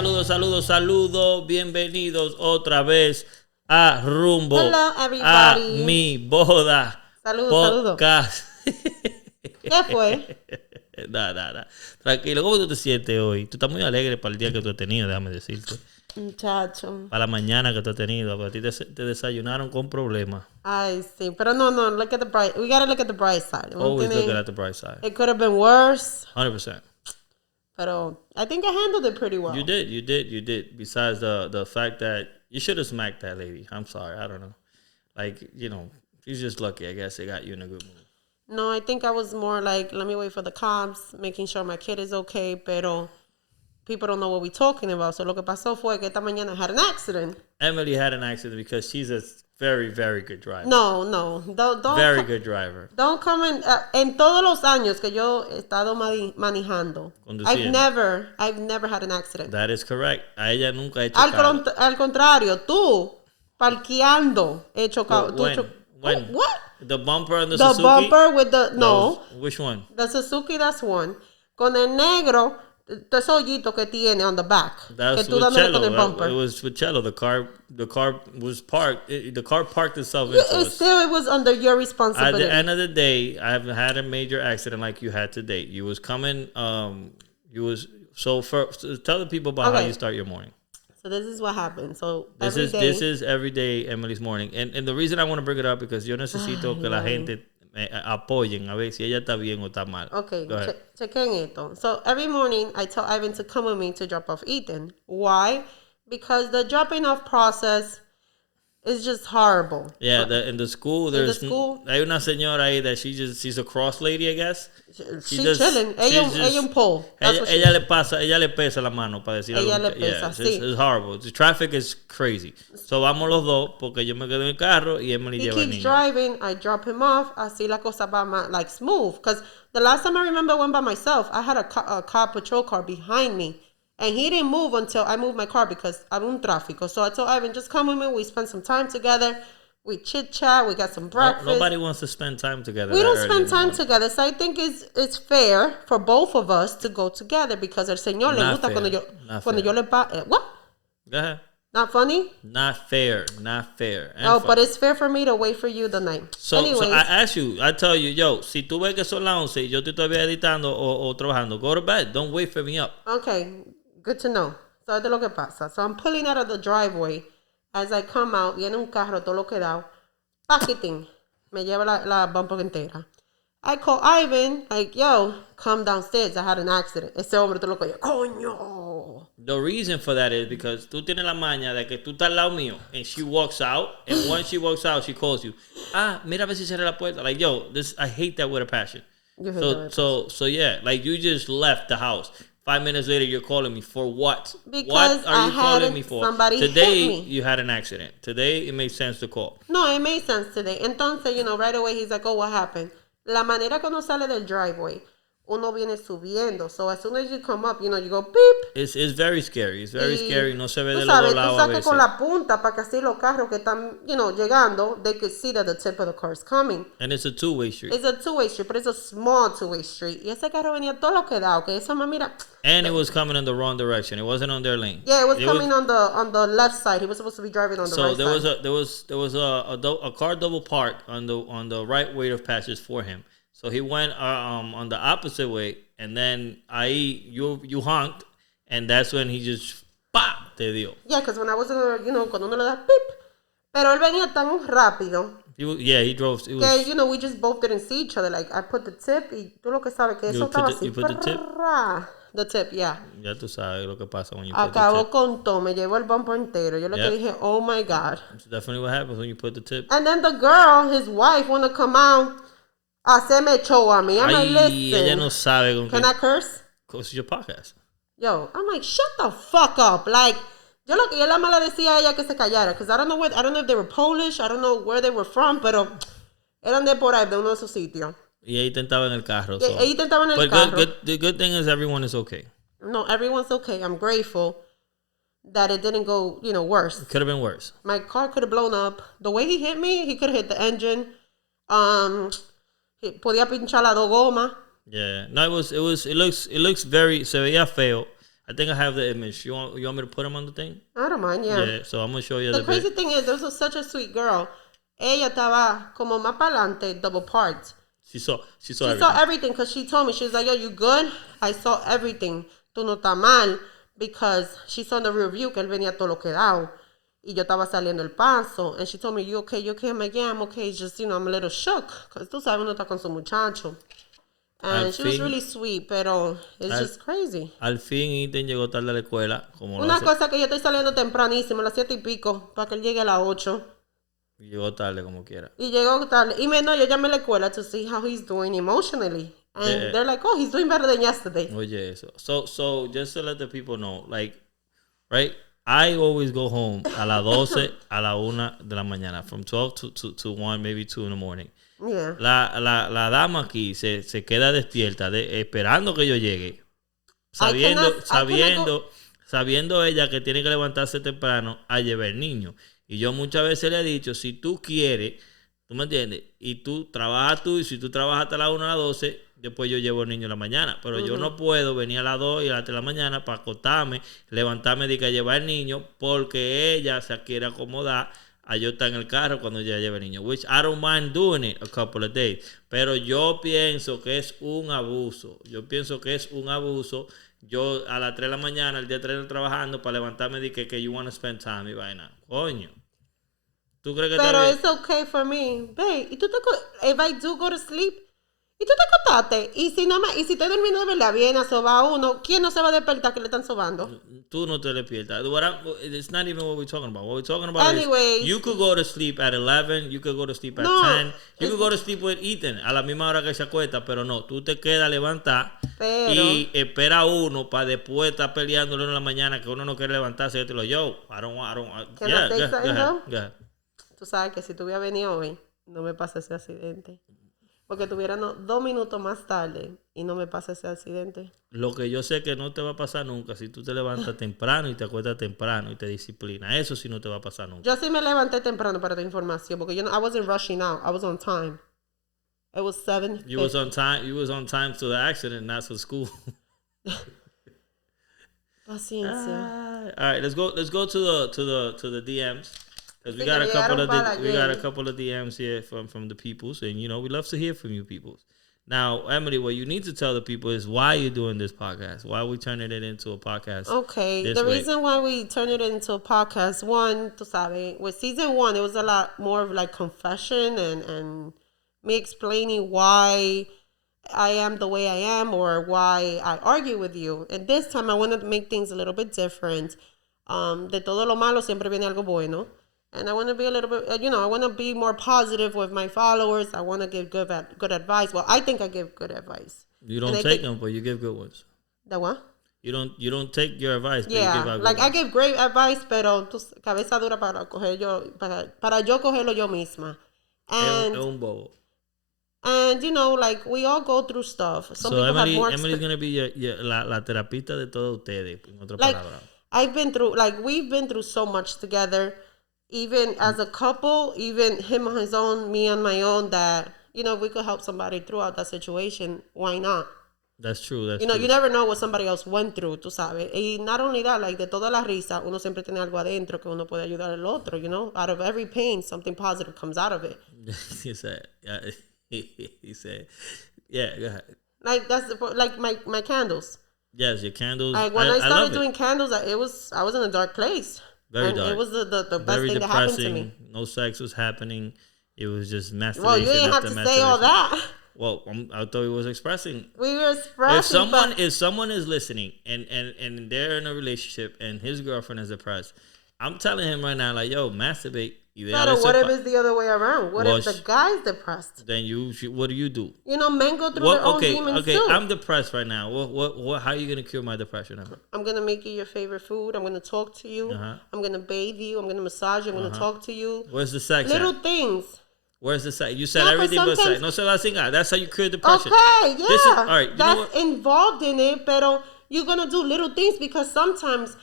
Saludos. Bienvenidos otra vez a Rumbo A Mi Boda. Saludos. ¿Qué fue? Nada. Tranquilo, ¿cómo tú te sientes hoy? Tú estás muy alegre para el día que tú has tenido, déjame decirte. Muchacho. Para la mañana que tú has tenido. Para ti te desayunaron con problemas. Ay, sí. Pero no. Look at the bright. We gotta look at the bright side. Always looking at the bright side. It could have been worse. 100%. Pero I think I handled it pretty well. You did. Besides the fact that you should have smacked that lady. I'm sorry. I don't know. Like, she's just lucky. I guess it got you in a good mood. No, I think I was more like, let me wait for the cops, making sure my kid is okay, pero people don't know what we're talking about. So lo que pasó fue que esta mañana I had an accident. Emily had an accident because she's a very, very good driver. No. Don't very good driver. Don't come en todos los años que yo he estado manejando. I've never had an accident. That is correct. A ella nunca he chocado. Al contrario, tú, parqueando, he chocado. When? What? The bumper on the Suzuki? The bumper with the... No. Which one? The Suzuki, that's one. Con el negro, ese hoyito que tiene on the back. That's que tú with Cello. Con el bumper. It was with Cello. The car was parked. The car parked itself into us. Still, it was under your responsibility. At the end of the day, I haven't had a major accident like you had today. You was coming... So tell the people about how you start your morning. So this is what happened. So this is every day Emily's morning. And the reason I want to bring it up because yo necesito que la gente me apoyen a ver si ella está bien o está mal. Okay, chequen esto. So every morning I tell Ivan to come with me to drop off Ethen. Why? Because the dropping off process is just horrible. Yeah, in the school, hay una señora ahí that she's a cross lady, I guess. She's chilling. Ella un pole. Ella le pesa la mano para decir ella algo. Le pesa, sí. It's horrible. The traffic is crazy. So vamos los dos porque yo me quedo en el carro y Emily lleva al niño. He keeps driving. I drop him off. Así la cosa va like smooth. Because the last time I remember I went by myself, I had a car patrol car behind me. And he didn't move until I moved my car because I'm un tráfico. So I told Ivan, just come with me. We spend some time together. We chit-chat. We got some breakfast. Nobody wants to spend time together. We don't spend time together. So I think it's fair for both of us to go together because el Señor le gusta cuando yo le what? Go ahead. Not funny? Not fair. But it's fair for me to wait for you the night. So I tell you, si tú ves que son las 11 y yo te estoy editando o trabajando, go to bed. Don't wait for me up. Okay, good to know. So esto es lo que pasa. So I'm pulling out of the driveway. As I come out, viene un carro todo lo que da. Paqueting. Me lleva la bumper entera. I call Ivan, like, yo, come downstairs. I had an accident. Ese hombre todo lo que yo, coño. The reason for that is because tú tienes la maña de que tú estás al lado mío and she walks out. And once she walks out, she calls you. Mira a ver si cierra la puerta. Like, yo, I hate that with a passion. So yeah, like you just left the house. 5 minutes later, you're calling me for what? Because what are you calling me for? Somebody today, hit me. You had an accident. Today, it made sense to call. No, it made sense today. Entonces, right away, he's like, oh, what happened? La manera que uno sale del driveway, uno viene subiendo. So as soon as you come up, you go beep. It's very scary. It's very scary. No se ve de los dos lados a veces. Tú sacas con la punta para que así los carros que están, llegando, they could see that the tip of the car is coming. And it's a two-way street. It's a two-way street, but it's a small two-way street. Y ese carro venía todo lo que da, okay? Esa mira. And it was coming in the wrong direction. It wasn't on their lane. Yeah, it was coming on the left side. He was supposed to be driving on the right side. So there was a car double parked on the right way of passage for him. So he went on the opposite way, and then you honked, and that's when he just te dio. Yeah, because when I was cuando uno le da beep, pero él venía tan rápido. He drove. Que, we just both didn't see each other. Like, I put the tip, y tú lo que sabes que eso estaba así. You put the tip? The tip, yeah. Ya tú sabes lo que pasa when you put the tip. Acabó con todo, me llevó el bumper entero. Yo le dije, oh my God. That's definitely what happens when you put the tip. And then the girl, his wife, want to come out. Hacerme show a mí. I'm like, listen. Ella no sabe con Can I curse? It's your podcast. Yo, I'm like, shut the fuck up. Like, yo la mala decía a ella que se callara. Because I don't know if they were Polish. I don't know where they were from. Pero eran de por ahí, de uno de esos sitios. Y ella intentaba en el carro. Ella intentaba en el carro. The good thing is everyone is okay. No, everyone's okay. I'm grateful that it didn't go, worse. It could have been worse. My car could have blown up. The way he hit me, he could have hit the engine. Podía pinchar las dos gomas. Yeah. No, it looks very, se veía feo. I think I have the image. You want me to put them on the thing? I don't mind, yeah. Yeah, so I'm going to show you the crazy thing is, there was such a sweet girl. Ella estaba como más pa'lante, double parts. She saw everything because she told me, she was like, yo, you good? I saw everything. Tú no estás mal. Because she saw in the review que él venía todo lo que dado. Y yo estaba saliendo el paso. And she told me, you okay? I'm like, yeah, I'm okay. Just, I'm a little shook. Because tú sabes, uno está con su muchacho. And she was really sweet, pero it's just crazy. Al fin, Ethen llegó tarde a la escuela. Una cosa que yo estoy saliendo tempranísimo, a las 7:00, para que él llegue a las 8. Y llegó tarde como quiera. Y llegó tarde. Y yo llamé a la escuela to see how he's doing emotionally. And they're like, oh, he's doing better than yesterday. Oye, eso. So just to let the people know, like, right? I always go home a las 12, a la 1 de la mañana. From 12 to 1, maybe 2 in the morning. Yeah. La dama aquí se queda despierta esperando que yo llegue. Sabiendo ella que tiene que levantarse temprano a llevar el niño. Y yo muchas veces le he dicho, si tú quieres, ¿tú me entiendes? Y tú trabajas y si tú trabajas hasta las 1 a las 12, después yo llevo el niño en la mañana. Pero yo no puedo venir a las 2 y a las 3 de la mañana para acostarme, levantarme de que llevar el niño, porque ella se quiere acomodar a yo estar en el carro cuando ella lleva el niño. Which I don't mind doing it a couple of days. Pero yo pienso que es un abuso. Yo a las 3 de la mañana, el día 3 trabajando, para levantarme de que you want to spend time y vaina. Coño. ¿Tú crees que pero it's okay for me. Babe, ¿y tú if I do go to sleep? ¿Y tú te acostaste? Y si estoy durmiendo de verdad, viene a sobar uno. ¿Quién no se va a despertar que le están sobando? Tú no te despiertas. It's not even what we're talking about. What we're talking about Anyways, is you could go to sleep at 11, you could go to sleep at 10, you could go to sleep with Ethen a la misma hora que se acuesta, pero no, tú te quedas levantar y espera uno para después estar peleándolo en la mañana que uno no quiere levantarse. Yo te lo Can I say something though? Tú sabes que si tú hubieras venido hoy, no me pasa ese accidente. Porque tuviéramos 2 minutos más tarde y no me pasa ese accidente. Lo que yo sé que no te va a pasar nunca si tú te levantas temprano y te acuestas temprano y te disciplinas. Eso sí no te va a pasar nunca. Yo sí me levanté temprano para tu información porque I wasn't rushing out. I was on time. It was 7:50. You was on time to the accident, not to school. Paciencia. All right, let's go to the DMs. Because we got a couple of DMs here from the peoples, and we love to hear from you peoples. Now, Emily, what you need to tell the people is why you're doing this podcast. Why are we turning it into a podcast? Okay, the reason why we turned it into a podcast, one, tú sabes, with season 1, it was a lot more of like confession and me explaining why I am the way I am or why I argue with you. And this time, I want to make things a little bit different. De todo lo malo siempre viene algo bueno. And I want to be a little bit, I want to be more positive with my followers. I want to give good advice. Well, I think I give good advice. You don't take them, but you give good ones. The what? You don't take your advice, but you give out good ones. I give great advice, pero tu cabeza dura para yo cogerlo yo misma. And, es un bobo. And, we all go through stuff. Some people Emily, have more Emily's going to be la terapista de todos ustedes, en otras palabras. We've been through so much together. Even as a couple, even him on his own, me on my own, that, if we could help somebody throughout that situation, why not? That's true. You never know what somebody else went through, tú sabes. Y not only that, de toda la risa, uno siempre tiene algo adentro que uno puede ayudar al otro, Out of every pain, something positive comes out of it. He said, yeah, go ahead. That's my candles. Yes, your candles. When I started doing candles, I was in a dark place. Very dark. It was the best thing that happened to me. No sex was happening. It was just masturbation. Well, you didn't have to say all that. Well, I thought he was expressing. We were expressing. If someone is listening and they're in a relationship and his girlfriend is depressed, I'm telling him right now, like, yo, masturbate. But what if it's the other way around? What if the guy's depressed? Then what do you do? Men go through their own demons too. I'm depressed right now. What? How are you gonna cure my depression? I'm gonna make you your favorite food. I'm gonna talk to you. I'm gonna bathe you. I'm gonna massage you. I'm gonna talk to you. Where's the sex? Little things. Where's the sex? You said everything but sex. No se va a singar. That's how you cure depression. Okay, yeah. All right. That's involved in it, pero you're gonna do little things because sometimes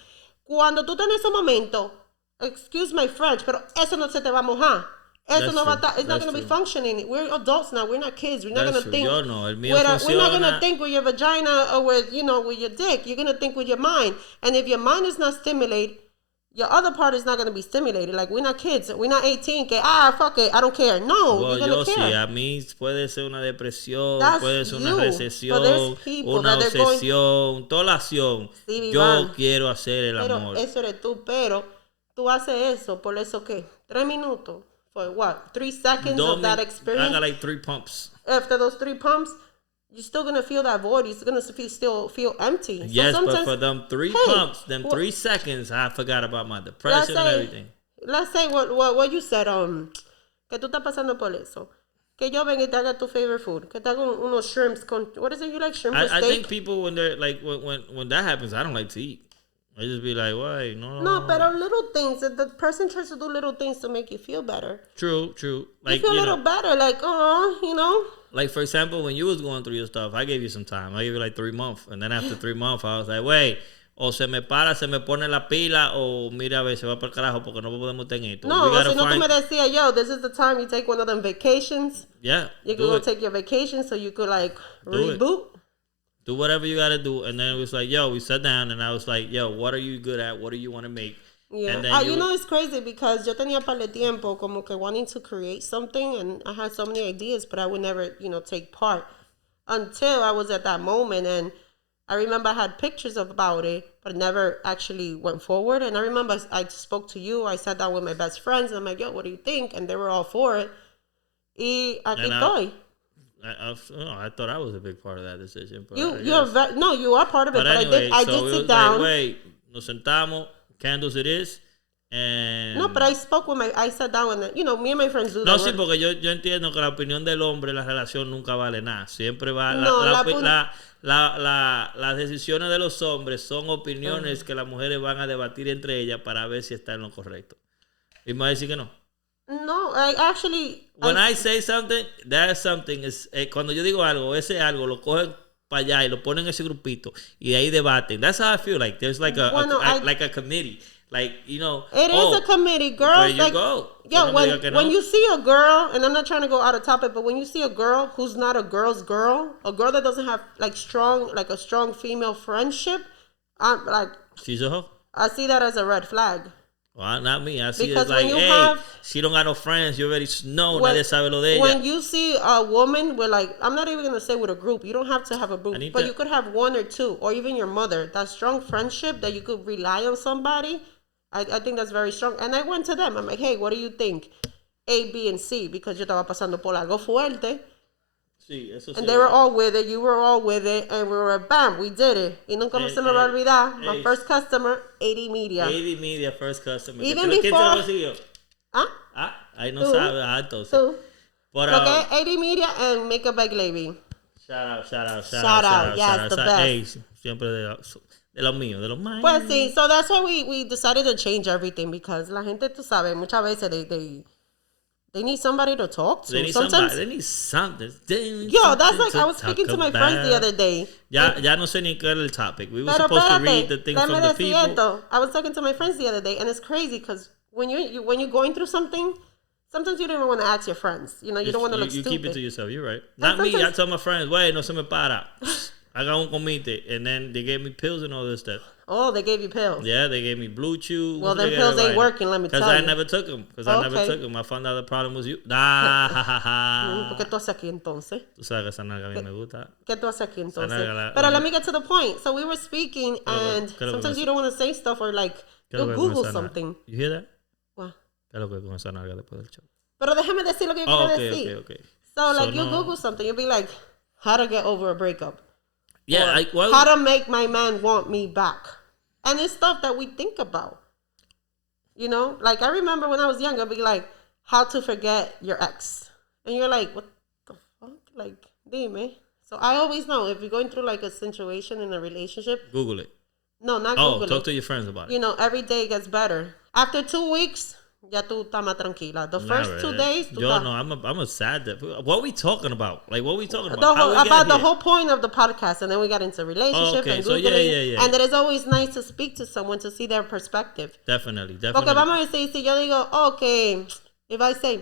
cuando tú tienes un momento. Excuse my French, pero eso no se te va a mojar. Eso no va a estar, it's not going to be functioning. We're adults now. We're not kids. We're not going to think. Yo no, el mío we're not going to think with your vagina or with, with your dick. You're going to think with your mind. And if your mind is not stimulated, your other part is not going to be stimulated. Like, we're not kids. We're not 18. Fuck it. I don't care. No, well, you're going to care. Sí, a mí puede ser una depresión, That's puede ser una you. recesión, una obsesión, toda la acción. Sí, yo quiero hacer el amor. Pero eso eres tú, pero tú haces eso, por eso que 3 minutos. For what? 3 seconds of that experience? I got like 3 pumps. After those 3 pumps, you're still going to feel that void. You're going to still feel empty. Yes, so but for them 3 pumps, 3 seconds, I forgot about my depression and everything. Let's say what you said, que tú estás pasando por eso. Que yo venga y te haga tu favorite food. Que te haga unos shrimps con... What is it you like, shrimp or steak? I think people, when they're like, when that happens, I don't like to eat. I just be like, why? No, but little things. The person tries to do little things to make you feel better. True. Like, you feel a little better. Like, Like, for example, when you was going through your stuff, I gave you some time. I gave you like 3 months. And then after 3 months, I was like, wait, o se me pone la pila, o mira, a ver, se va para el carajo porque no podemos estar en esto. No, si no tú me decías, yo, this is the time you take one of them vacations. Yeah. You could go take your vacation so you could, like, reboot. Do whatever you got to do. And then it was like, yo, we sat down and I was like, yo, what are you good at? What do you want to make? Yeah. And then it's crazy because yo tenía par de tiempo como que wanting to create something and I had so many ideas, but I would never, take part until I was at that moment. And I remember I had pictures about it, but never actually went forward. And I remember I spoke to you. I sat down with my best friends. And I'm like, yo, what do you think? And they were all for it. Y aquí estoy. I thought I was a big part of that decision. But you are part of it. But anyway, I did sit down. Like, wait, nos sentamos, candles it is. And... No, but I sat down and, me and my friends do that. No, sí, porque yo entiendo que la opinión del hombre en la relación nunca vale nada. Siempre va... las decisiones de los hombres son opiniones que las mujeres van a debatir entre ellas para ver si está en lo correcto. Y me va a decir que no. No, I actually... When I say something, that something is... cuando yo digo algo, ese algo lo cogen para allá y lo ponen en ese grupito y ahí debaten. That's how I feel like. There's like a committee. Like, It is a committee, girls. There you go. Yeah, when you see a girl, and I'm not trying to go out of topic, but when you see a girl who's not a girl's girl, a girl that doesn't have a strong female friendship, I'm like... She's a hoe? I see that as a red flag. Well, not me. I see it like, hey, she don't got no friends. You already know. Nadie sabe lo de ella. When you see a woman with I'm not even going to say with a group. You don't have to have a group. But you could have 1 or 2, or even your mother. That strong friendship that you could rely on somebody. I think that's very strong. And I went to them. I'm like, hey, what do you think? A, B, and C. Because yo estaba pasando por algo fuerte. Sí, eso sí. And they were all with it. You were all with it. And we were, bam, we did it. Y nunca se me va a olvidar. My first customer, 80 Media. 80 Media, first customer. Even before... ¿Quién te lo consiguió? Ahí no sabe. Entonces. Tú. Lo que es 80 Media and Makeup by Glavy. Shout out. Yes, the best. Hey, siempre de los míos, de los más. Pues sí, so that's why we decided to change everything because la gente, tú sabes, muchas veces they need somebody to talk to. They need something. Yo, that's like I was speaking to my friends the other day. Ya no sé ni qué era el topic. We were supposed to read the thing from the people. I was talking to my friends the other day, and it's crazy because when you're going through something, sometimes you don't even want to ask your friends. You don't want to look stupid. You keep it to yourself. You're right. Not me. I tell my friends, wait, no se me para. I got un comite, and then they gave me pills and all this stuff. Oh, they gave you pills. Yeah, they gave me Blue Chew. Well, them pills ain't working, let me tell you. Because I never took them. I found out the problem was you. ¿Qué tú haces aquí entonces? Tú sabes que esa nalga a mí me gusta. ¿Qué tú haces aquí entonces? Pero let me get to the point. So we were speaking, and sometimes you don't want to say stuff or you'll Google something. You hear that? What? ¿Qué es lo que con esa nalga después del show? Pero déjame decir lo que yo quiero decir. Okay. So you Google something, you'll be like, how to get over a breakup. Yeah, how to make my man want me back. And it's stuff that we think about. I remember when I was younger, I'd be like, how to forget your ex. And you're like, what the fuck? Dime. So I always know if you're going through a situation in a relationship. Google it. No, not Google it. Talk to your friends about it. Every day gets better. After 2 weeks, ya tú estás más tranquila. The first 2 days, I'm a sad. What are we talking about? What are we talking about? About the whole point of the podcast, and then we got into relationship and Googling. So yeah. And it is always nice to speak to someone to see their perspective. Definitely. Porque vamos a decir, si yo digo, okay, if I say,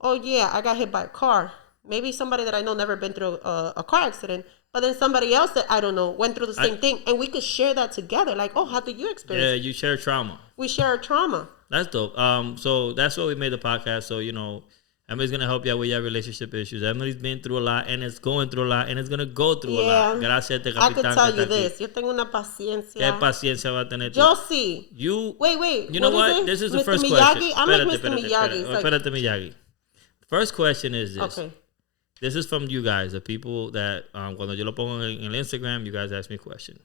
oh yeah, I got hit by a car. Maybe somebody that I know never been through a car accident, but then somebody else that I don't know went through the same thing, and we could share that together. Like, oh, how did you experience? Yeah, you share trauma. We share our trauma. That's dope. So that's why we made the podcast. So Emily's gonna help you out with your relationship issues. Emily's been through a lot, and it's going through a lot, and it's gonna go through a lot. Gracias, te capitán. I could tell you this. Yo tengo una paciencia. ¿Qué paciencia va a tener tú? Yo sí. Wait. You know what? This is the first Miyagi? question. I'm like Mr. Miyagi. Espérate, Miyagi. First question is this. Okay. This is from you guys, the people that cuando yo lo pongo en Instagram, you guys ask me a question.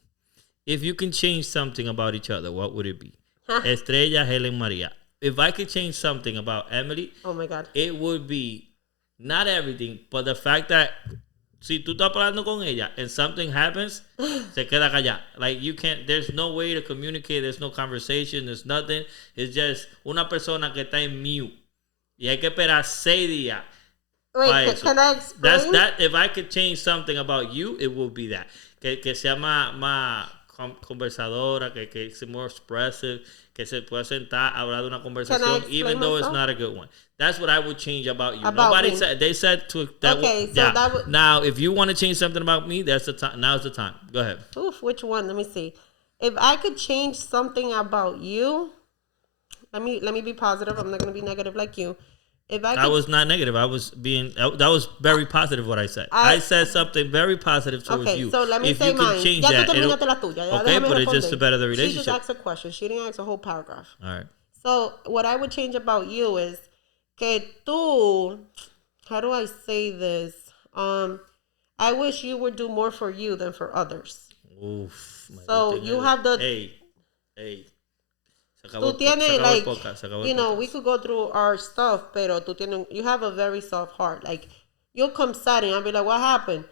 If you can change something about each other, what would it be? Estrella, Helen, Maria. If I could change something about Emily, oh my God, it would be not everything, but the fact that si tú estás hablando con ella and something happens, se queda callada. Like you can't, there's no way to communicate, there's no conversation, there's nothing. It's just una persona que está en mute. Y hay que esperar 6 días. Wait, can I explain? That. If I could change something about you, it would be that. Que sea más conversadora, que sea more expressive, que se pueda sentar, hablar de una conversación, even though it's not a good one. That's what I would change about you. Nobody said, they said to that. Okay, so yeah. That would. Now, if you want to change something about me, that's the time. Now's the time. Go ahead. Oof, which one? Let me see. If I could change something about you, let me be positive. I'm not going to be negative like you. If I was not negative. I was being. That was very positive. What I said. I said something very positive towards you. Okay, so let me say mine. Ya tú terminaste la tuya. Okay, but it's just to better the relationship. She just asked a question. She didn't ask a whole paragraph. All right. So what I would change about you is que tú. How do I say this? I wish you would do more for you than for others. Oof. So you have the. Hey. Tú tienes, like, you know, we could go through our stuff, pero you have a very soft heart. Like, you'll come sad and I'll be like, what happened?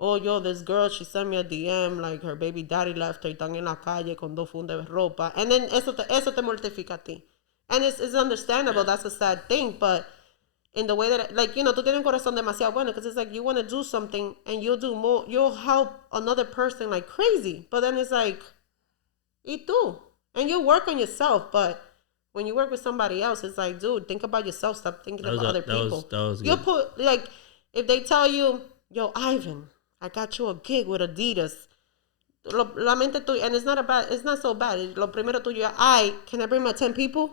Oh, yo, this girl, she sent me a DM, like, her baby daddy left her y están en la calle con 2 fundas de ropa. And then eso te mortifica a ti. And it's understandable, that's a sad thing, but in the way that, like, you know, tú tienes un corazón demasiado bueno, because it's like, you want to do something and you'll do more, you'll help another person like crazy. But then it's like, y tú? And you work on yourself, but when you work with somebody else, it's like, dude, think about yourself. Stop thinking about other people. That was You'll put, like, if they tell you, yo, Ivan, I got you a gig with Adidas. La mente tuya, and it's not so bad. Lo primero tuyo, can I bring my 10 people?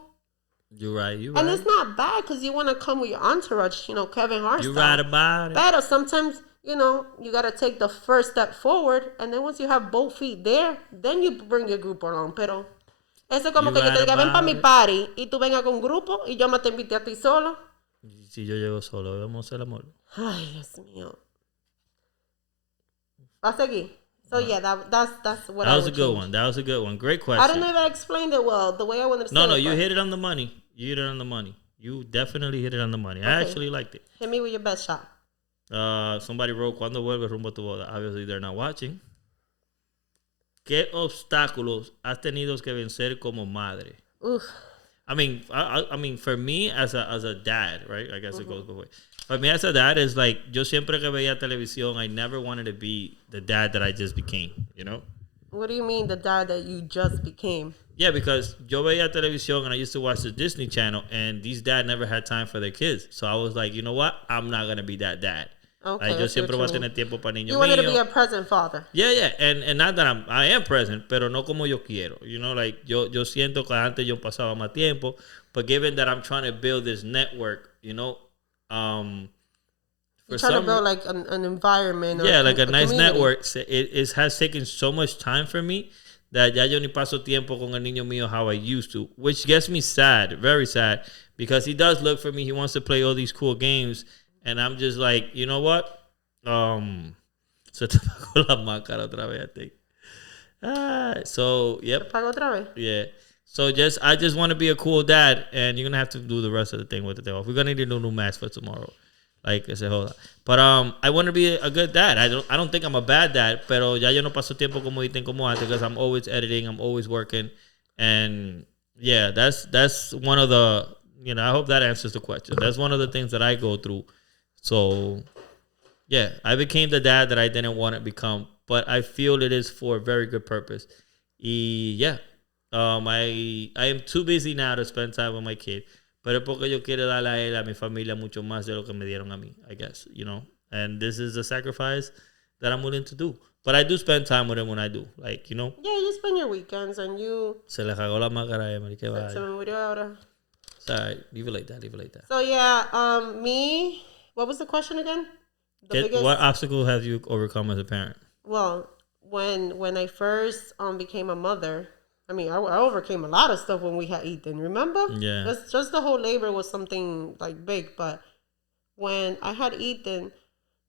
You're right. And it's not bad because you want to come with your entourage, you know, Kevin Hart. You're right about it. But sometimes, you know, you got to take the first step forward. And then once you have both feet there, then you bring your group along. Pero eso es como que yo te diga, ven para mi party y tú vengas con un grupo y yo me te invité a ti solo. Si yo llego solo, vamos a hacer amor. Ay, Dios mío. Va a seguir. So yeah, that's what I would change. That was a good one. Great question. I don't know if I explained it well, the way I wanted to say it. No, you hit it on the money. You definitely hit it on the money. Okay. I actually liked it. Hit me with your best shot. Somebody wrote, Cuando vuelve Rumbo A Tu Boda. Obviously, they're not watching. ¿Qué obstáculos has tenido que vencer como madre? Oof. I mean, for me as a dad, right? I guess it goes both ways. For me as a dad, is like, yo siempre que veía televisión, I never wanted to be the dad that I just became, you know? What do you mean, the dad that you just became? Yeah, because yo veía televisión and I used to watch the Disney Channel, and these dads never had time for their kids. So I was like, you know what? I'm not going to be that dad. Okay, like, yo siempre voy a tener tiempo para niños míos. You wanted to be a present father. Yeah. And not that I am present, pero no como yo quiero. You know, like, yo siento que antes yo pasaba más tiempo, but given that I'm trying to build this network, you know, you're trying to build like an environment. Yeah, like a nice community. network. It has taken so much time for me that ya yo ni paso tiempo con el niño mío how I used to, which gets me sad, very sad, because he does look for me. He wants to play all these cool games. And I'm just like, you know what? Se te pagó la máscara otra vez, I think. So, yep. ¿Se pagó otra vez? Yeah. So I just want to be a cool dad, and you're gonna have to do the rest of the thing with the day off. We're gonna need to do a new match for tomorrow. Like I said, hold on. But I want to be a good dad. I don't think I'm a bad dad, pero ya yo no paso tiempo como dicen como antes, because I'm always editing, I'm always working, and yeah, that's one of the, you know, I hope that answers the question. That's one of the things that I go through. So, yeah, I became the dad that I didn't want to become, but I feel it is for a very good purpose. I am too busy now to spend time with my kid, Pero es porque yo quiero darle a él, a mi familia, mucho más de lo que me dieron a mí, I guess, you know. And this is the sacrifice that I'm willing to do. But I do spend time with him when I do, like, you know. Yeah, you spend your weekends and you... Se le cagó la máscara a Emily, que Se me murió ahora. It's all right. Leave it like that. So, yeah, me... What was the question again? What obstacle have you overcome as a parent? Well, when I first became a mother... I mean, I overcame a lot of stuff when we had Ethen, remember? Yeah. Just the whole labor was something, like, big. But when I had Ethen,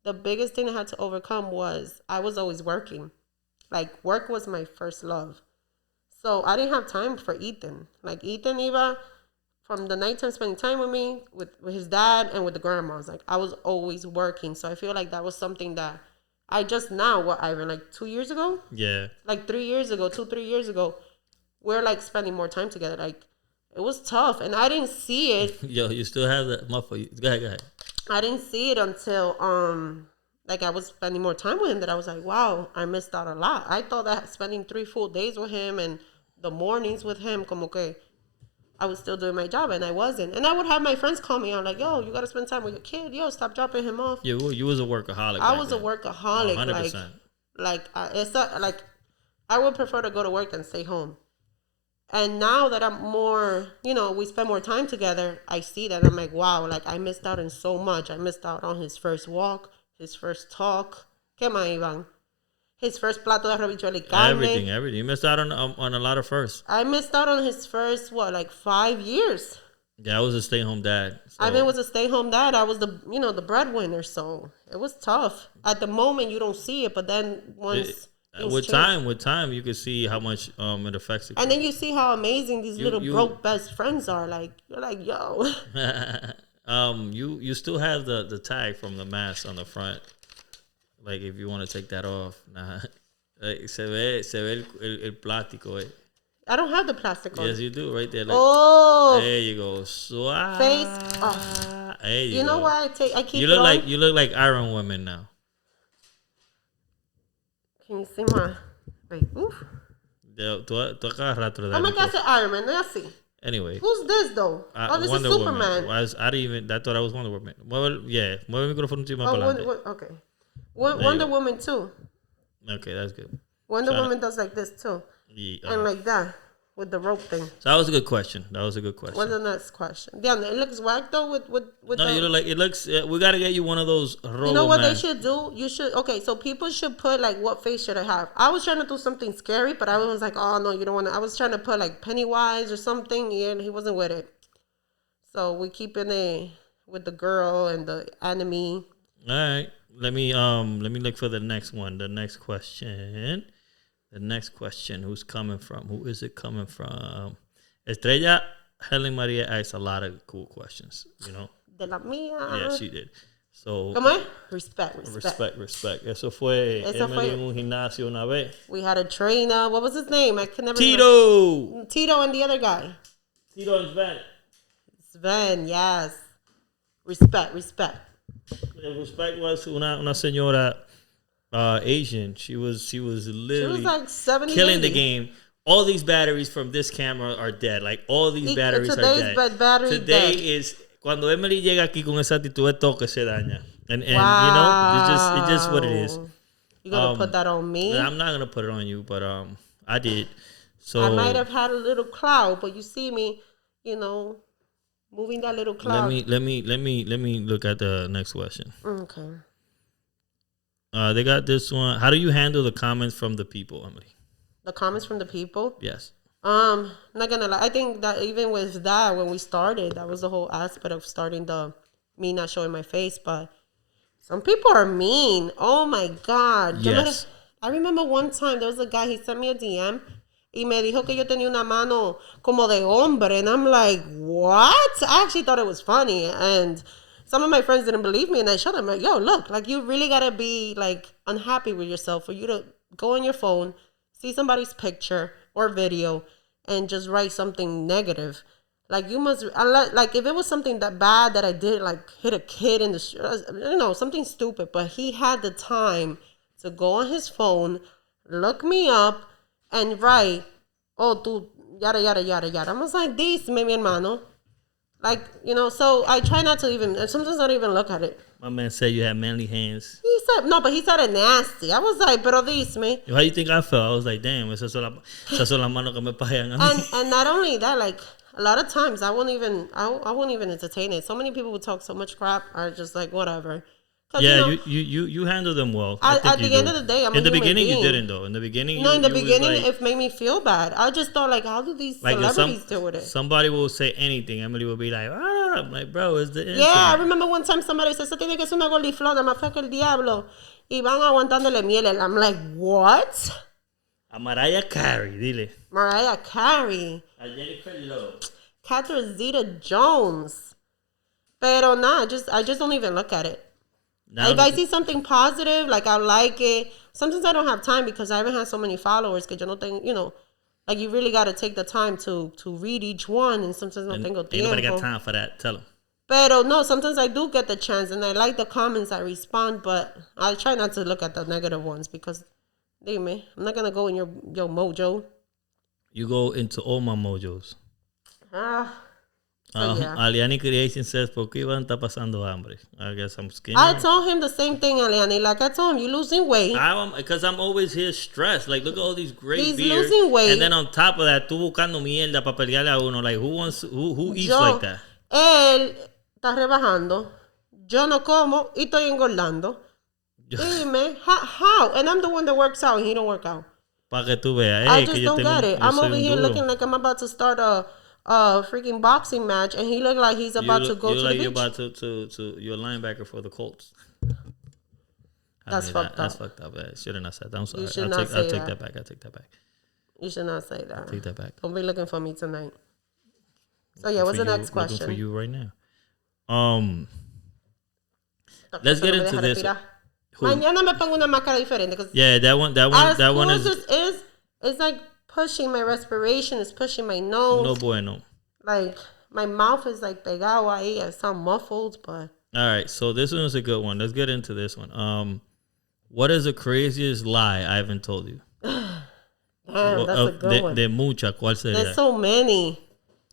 the biggest thing I had to overcome was I was always working. Like, work was my first love. So I didn't have time for Ethen. Like, Ethen, Eva, from the nighttime spending time with me, with his dad, and with the grandmas. Like, I was always working. So I feel like that was something that I just now, Ivan, like 2 years ago? Yeah. Like 3 years ago, 3 years ago. We're like spending more time together. Like, it was tough, and I didn't see it. Yo, you still have that motherfucker. Go ahead. I didn't see it until like I was spending more time with him. That I was like, wow, I missed out a lot. I thought that spending 3 full days with him and the mornings with him, como que I was still doing my job, and I wasn't. And I would have my friends call me out like, yo, you gotta spend time with your kid. Yo, stop dropping him off. You was a workaholic. I was a workaholic. 100%. Like I would prefer to go to work than stay home. And now that I'm more, you know, we spend more time together, I see that. I'm like, wow, like I missed out on so much. I missed out on his first walk, his first talk. ¿Qué más, Iván? His first plato de habichuela y carne. Everything. You missed out on a lot of firsts. I missed out on his first, 5 years? Yeah, I was a stay-home dad. So. Ivan was a stay-home dad. I was the breadwinner, so it was tough. At the moment, you don't see it, but then once... With time, you can see how much it affects you. And then you see how amazing these little broke best friends are. Like, you're like, yo. You still have the tag from the mask on the front. Like, if you want to take that off. Nah. Like, se ve el plástico, eh. I don't have the plastic on. Yes, you do, right there. Like, oh. There you go. Swat. Face off. There you know go. why I keep you it on? You look like Iron Woman now. Can you see my... Wait, oof. Tú cada rato le das. ¿Cómo que hace Iron Man? No es así. Anyway. Who's this, though? This Wonder is Superman. Woman. I thought I was Wonder Woman. Mueve el micrófono un más para adelante. Okay. Wonder Woman, too. Okay, that's good. Wonder Woman does like this, too. Yeah. And like that. With the rope thing. So that was a good question. What's the next question? Yeah, it looks whack though with no, you look like it looks. We gotta get you one of those. You know what they should do? You should. Okay, so people should put like, what face should I have? I was trying to do something scary, but I was like, oh no, you don't want to. I was trying to put like Pennywise or something, and he wasn't with it. So we keeping it with the girl and the enemy. All right. Let me look for the next one. The next question. Who's coming from? Who is it coming from? Estrella Helen Maria asked a lot of cool questions, you know. De la mía. Yeah, she did. So, ¿Cómo es? Respect. Eso fue Emily en un gimnasio una vez. We had a trainer. What was his name? I could never Tito. remember. Tito and the other guy. Tito and Sven. Sven, yes. Respect. El respect was una señora Asian. She was literally like 70, killing 80. the game. All these batteries from this camera are dead. Like, all these batteries are dead. Today is cuando Emely llega aquí con esa actitud, es todo que se daña. And wow. You know, it's just what it is. You gonna put that on me? I'm not gonna put it on you, but I did. So I might have had a little cloud, but you see me, you know, moving that little cloud. Let me look at the next question. Okay. They got this one. How do you handle the comments from the people, Emily? The comments from the people? Yes. Not gonna lie. I think that even with that, when we started, that was the whole aspect of starting me not showing my face. But some people are mean. Oh my God. Yes. I remember one time there was a guy, he sent me a DM y me dijo que yo tenía una mano como de hombre. And I'm like, what? I actually thought it was funny. And some of my friends didn't believe me. And I showed them, like, yo, look, like, you really gotta be like unhappy with yourself for you to go on your phone, see somebody's picture or video, and just write something negative. Like, you must, like, if it was something that bad that I did, like hit a kid in the street, you know, something stupid, but he had the time to go on his phone, look me up, and write, oh, tú, yada, yada, yada, yada. I was like, this, mi hermano. Like, so I try not to even, sometimes I don't even look at it. My man said you had manly hands. He said, no, but he said it nasty. I was like, pero me. How you think I felt? I was like, damn, esas son las manos que me pagan a mí. And not only that, like, a lot of times I won't even entertain it. So many people who talk so much crap are just like, whatever. Yeah, you handle them well. At the end of the day, in the beginning you didn't though. In the beginning, it made me feel bad. I just thought like, how do these celebrities deal with it? Somebody will say anything. Emily will be like, I'm like, bro, it's the internet. Yeah, I remember one time somebody said, "Eso tiene que ser una gordiflota, más fea que el diablo." Y van aguantándole miel. And I'm like, what? A Mariah Carey, dile. Mariah Carey. A Jennifer Lopez. Catherine Zeta-Jones. Pero nah, I just don't even look at it. Now, if I see something positive, like I like it, sometimes I don't have time because I haven't had so many followers. Que yo no tengo, like you really got to take the time to read each one, and sometimes no tengo tiempo. Anybody got time for that? Tell them. Pero no, sometimes I do get the chance, and I like the comments. I respond, but I try not to look at the negative ones because, dime, I'm not gonna go in your mojo. You go into all my mojos. Yeah. Aliani Creation says, ¿por qué Iván está pasando hambre? I guess I'm skinny. I told him the same thing, Aliani. Like I told him, you're losing weight. Because I'm always here stressed. Like, look at all these great He's beers. losing weight. And then on top of that, tú buscando mierda para pelearle a uno. Like, who eats like that? Él está rebajando. Yo no como y estoy engordando. Dime, how? And I'm the one that works out and he don't work out. Para que tú veas. I just don't get it. I'm over here looking like I'm about to start a freaking boxing match, and he looked like he's about to go to the beach. You're about to you're a linebacker for the Colts. That's fucked up. That's fucked up. I shouldn't have said that. I'm sorry. I'll take that back. I take that back. You should not say that. Take that back. Don't be looking for me tonight. So yeah, what's the next question? Looking for you right now. Let's get into this. Mañana me pongo una máscara diferente. Yeah, that one is it's like pushing my respiration, it's pushing my nose. No bueno. Like my mouth is like pegado ahí. I sound muffled, but. All right, so this one is a good one. Let's get into this one. What is the craziest lie I haven't told you? Damn, that's a good one. De mucha, ¿cuál sería? There's so many.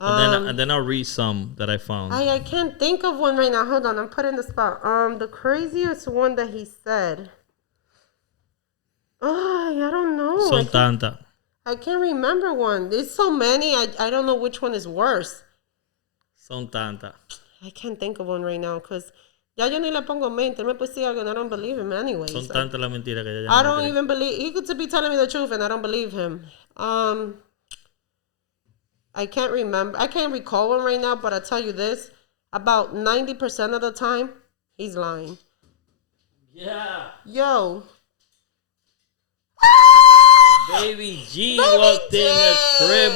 And then I'll read some that I found. I can't think of one right now. Hold on, I'm put in the spot. The craziest one that he said. I don't know. Son tanta. I can't remember one. There's so many. I don't know which one is worse. Son tanta. I can't think of one right now because ya yo ni le pongo mente. Él me puede decir algo and I don't believe him anyway. Son tanta la mentira que I don't even believe. He could be telling me the truth and I don't believe him. I can't remember. I can't recall one right now, but I'll tell you this. About 90% of the time, he's lying. Yeah. Yo. Baby G walked in the crib.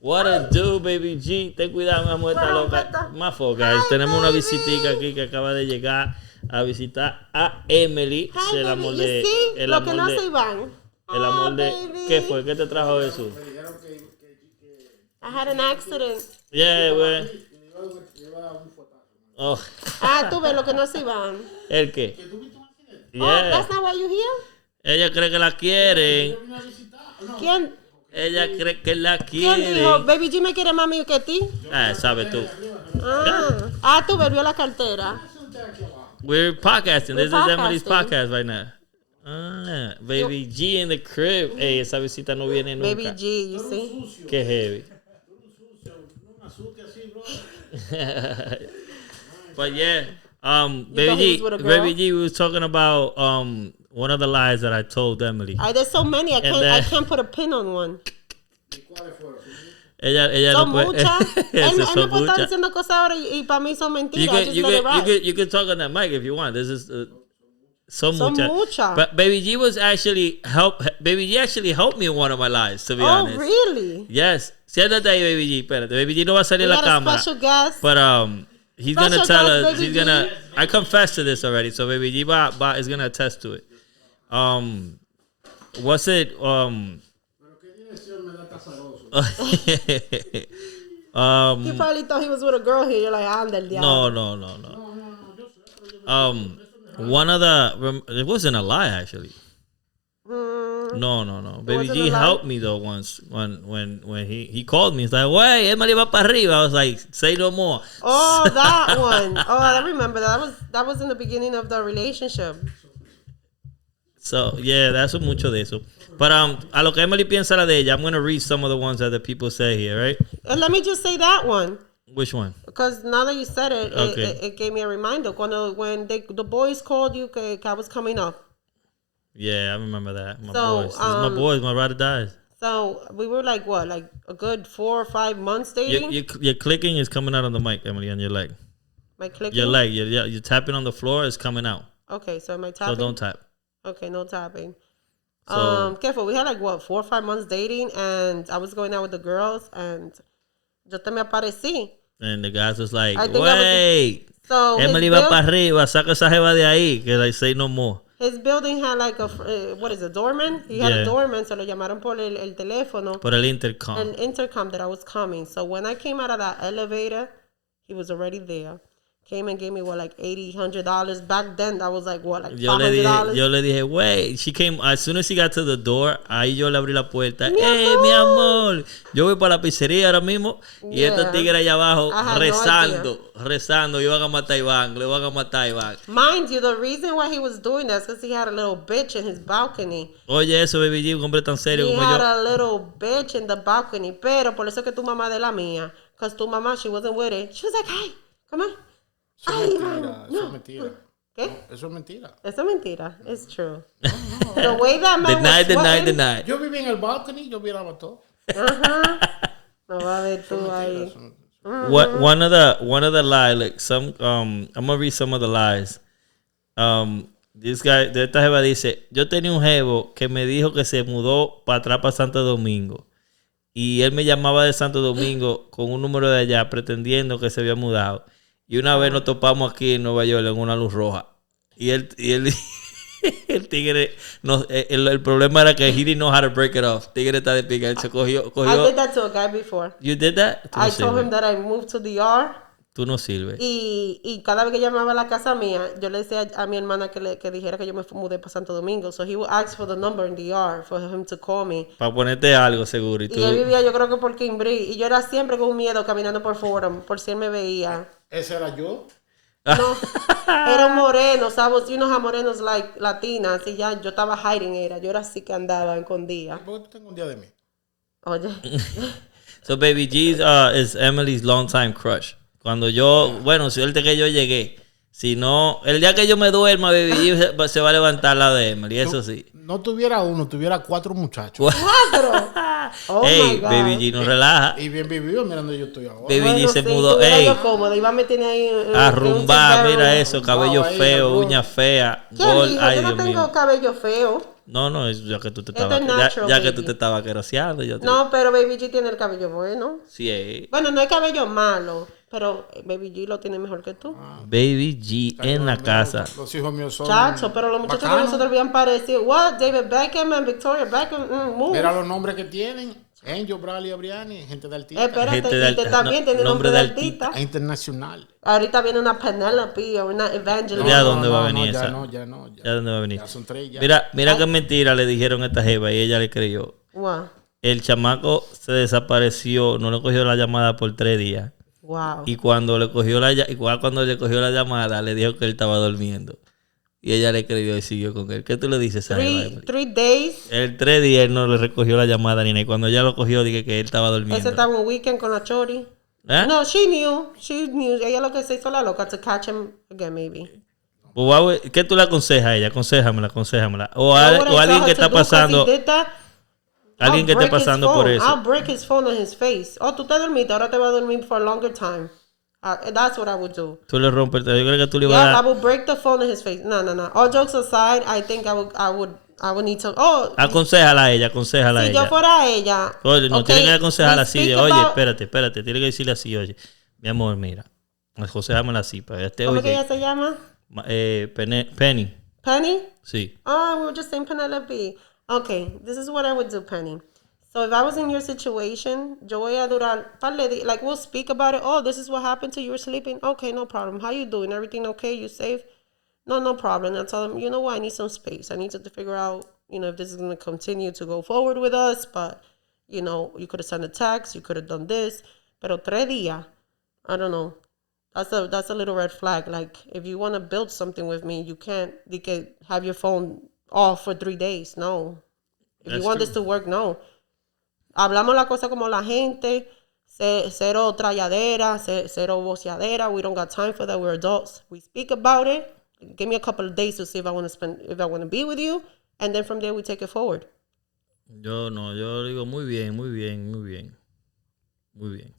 What a do, Baby G. Ten cuidado, mi amor, está loca. My fault, guys. Tenemos una visitica aquí que acaba de llegar a visitar a Emely. Hi, el amor de... El lo amor que no se van. El amor de... ¿Qué fue? ¿Qué te trajo eso? I had an accident. Yeah, güey. Oh. Tú ves lo que no se van. ¿El qué? Yeah. Oh, that's not why you here? Ella cree que la quieren. ¿Quién? Ella cree que la quieren. ¿Quién dijo? Baby G me quiere más mío que a ti. Sabes tú. Tú bebió la cartera. We're podcasting. This is Emily's podcast right now. Baby G in the crib. Hey, esa visita no viene nunca. Baby G, you see? Qué heavy. But yeah, Baby G, we was talking about one of the lies that I told Emily. There's so many. I can't put a pin on one. Ella son no puede. Muchas. Él me puede estar diciendo cosas ahora y para mí son mentiras. You can talk on that mic if you want. This is son mucha. But Baby G Baby G actually helped me in one of my lies, to be honest. Oh, really? Yes. Siéntate ahí, Baby G. Espérate. Baby G no va a salir la cámara. Special guest. But he's gonna tell us. He's gonna. I confessed to this already, so Baby G is gonna attest to it. What's it? He probably thought he was with a girl here. You're like, I'm del diablo. No. One of the. It wasn't a lie, actually. No. Baby G helped me though once when he called me. He's like, "Wait, Emely va para arriba." I was like, "Say no more." Oh, that one. Oh, I remember that was in the beginning of the relationship. So yeah, that's mucho de eso. But a lo que Emely piensa la de ella, I'm gonna read some of the ones that the people say here, right? And let me just say that one. Which one? Because now that you said it, Okay. it gave me a reminder. When the boys called you, que I was coming up. Yeah, I remember that. My So, boys. This is my boys. My ride or dies. So we were like what, like a good 4 or 5 months dating. Your clicking is coming out on the mic, Emely, on your leg. My clicking. Your leg. You're tapping on the floor. It's coming out. Okay, so am I tapping? So don't tap. Okay, no tapping. So, Careful. We had like what 4 or 5 months dating, and I was going out with the girls, and yo te me aparecí. And the guys was like, wait. So Emely va para arriba. Saca esa jeva de ahí. Que like say no more. His building had like a, what is it, doorman? He had a doorman, so lo llamaron por el teléfono. Por el intercom. An intercom that I was coming. So when I came out of that elevator, he was already there. Came and gave me what, like $80, $100. Back then, that was like what, like $500. Yo le dije, wait. She came, as soon as she got to the door, ahí yo le abrí la puerta. Mi amor. Yo voy para la pizzería ahora mismo. Y estos tigres allá abajo rezando. Yo van a matar a Iván. Le van a matar a Iván. Mind you, the reason why he was doing that is because he had a little bitch in his balcony. Oye, eso, Baby G, un hombre tan serio como yo. He had a little bitch in the balcony. Pero por eso que tu mamá de la mía. Because tu mamá, she wasn't with it. She was like, hey, come on. Eso es mentira. ¿Qué? No, eso es mentira. Eso es mentira. It's true. The way that man Deny. Yo viví en el balcony, yo miraba todo. Ajá. No va a ver tú ahí. One of the lies, like some, I'm gonna read some of the lies. This guy, de esta jeva dice, yo tenía un jevo que me dijo que se mudó para atrás para Santo Domingo. Y él me llamaba de Santo Domingo con un número de allá pretendiendo que se había mudado. Y una vez nos topamos aquí en Nueva York en una luz roja. Y el tigre, el problema era que he didn't know how to break it off. Tigre está de pica. Él se cogió. I did that to a guy before. You did that? I told him that I moved to the R. Tú no sirves. Y cada vez que llamaba a la casa mía, yo le decía a mi hermana que dijera que yo me mudé para Santo Domingo. So he would ask for the number in the R for him to call me. Para ponerte algo seguro. Y él vivía, yo creo que por Cambridge. Y yo era siempre con miedo caminando por Fordham, por si él me veía. ¿Ese era yo? No, era un moreno, ¿sabes? You know how morenos like latinas. Y ya yo estaba hiding yo era así que andaba escondida. ¿Por qué tú tengo un día de mí? Oye. So Baby G is Emily's longtime crush. Cuando yo, bueno, suerte que yo llegué. Si no, el día que yo me duerma, Baby G se va a levantar al lado de Emely, eso sí. No tuviera uno, tuviera 4 muchachos. ¿4? Oh hey, my God. Baby G no relaja. Y bien vivido, mira donde yo estoy ahora. Baby G se mudó, iba a meter ahí a rumbar, mira eso, cabello feo, uñas feas. ¿Quién dijo? Yo no tengo cabello feo. No, es ya que tú te estabas que tú te estabas queroseando. No, pero Baby G tiene el cabello bueno. Sí. Bueno, no hay cabello malo, pero Baby G lo tiene mejor que tú. Baby G en la casa. Los hijos míos son Chacho, pero los muchachos de nosotros habían parecido. What? David Beckham and Victoria Beckham. Mira los nombres que tienen. Angel, Bradley, Abriani, gente de artista. Espérate, también tiene nombre de artista. Internacional. Ahorita viene una Penelope o una Evangeline. ¿Ya dónde va a venir esa? Ya dónde va a venir. Ya son 3 ya. Mira qué mentira le dijeron a esta jeva y ella le creyó. Wow. El chamaco se desapareció, no le cogió la llamada por 3 días. Wow. Y cuando le cogió la llamada, le dijo que él estaba durmiendo. Y ella le creyó y siguió con él. ¿Qué tú le dices a él? 3 days. El 3 días él no le recogió la llamada ni nada. Y cuando ella lo cogió, dije que él estaba durmiendo. Ese estaba un weekend con la chori. No, she knew. Ella lo que se hizo la loca to catch him again, maybe. ¿Qué tú le aconsejas a ella? Aconséjamela. O alguien que está pasando... Alguien que esté pasando por eso. I'll break his phone on his face. Oh, tú te dormiste, ahora te va a dormir for a longer time. That's what I would do. Tú le rompes, yo creo que tú le vas a dar... I would break the phone in his face. No. All jokes aside, I think I would need to... Oh, aconséjala a ella. Si yo fuera a ella... Oye, no tiene que aconsejarla así de, oye, espérate. Tiene que decirle así, oye. Mi amor, mira. Aconséjamela así. ¿Cómo que ella se llama? Penny. ¿Penny? Sí. Oh, we were just saying Penelope. Okay, this is what I would do, Penny. So if I was in your situation, yo voy a durar, like we'll speak about it. Oh, this is what happened to you. You were sleeping. Okay, no problem. How you doing? Everything okay? You safe? No problem. I tell them, you know what? I need some space. I need to figure out if this is going to continue to go forward with us, but, you could have sent a text, you could have done this. Pero 3 días, I don't know. That's a little red flag. Like, if you want to build something with me, you can't have your phone off for 3 days. No. If you want this to work, no. Hablamos la cosa como la gente. Cero tralladera, cero voceadera. We don't got time for that. We're adults. We speak about it. Give me a couple of days to see if I want to be with you. And then from there, we take it forward. Yo digo muy bien.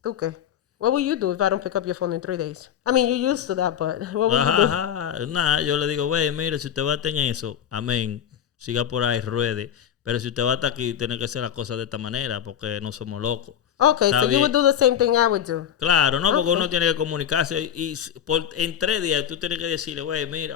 ¿Tú qué? What will you do if I don't pick up your phone in 3 days? I mean, you're used to that, but what will you do? Nada, yo le digo, güey, mire, si usted va a tener eso, amén, siga por ahí, ruede. Pero si usted va hasta aquí, tiene que hacer las cosas de esta manera, porque no somos locos. Okay, so you would do the same thing I would do. Claro, no, porque uno tiene que comunicarse y en 3 días tú tienes que decirle, güey, mira,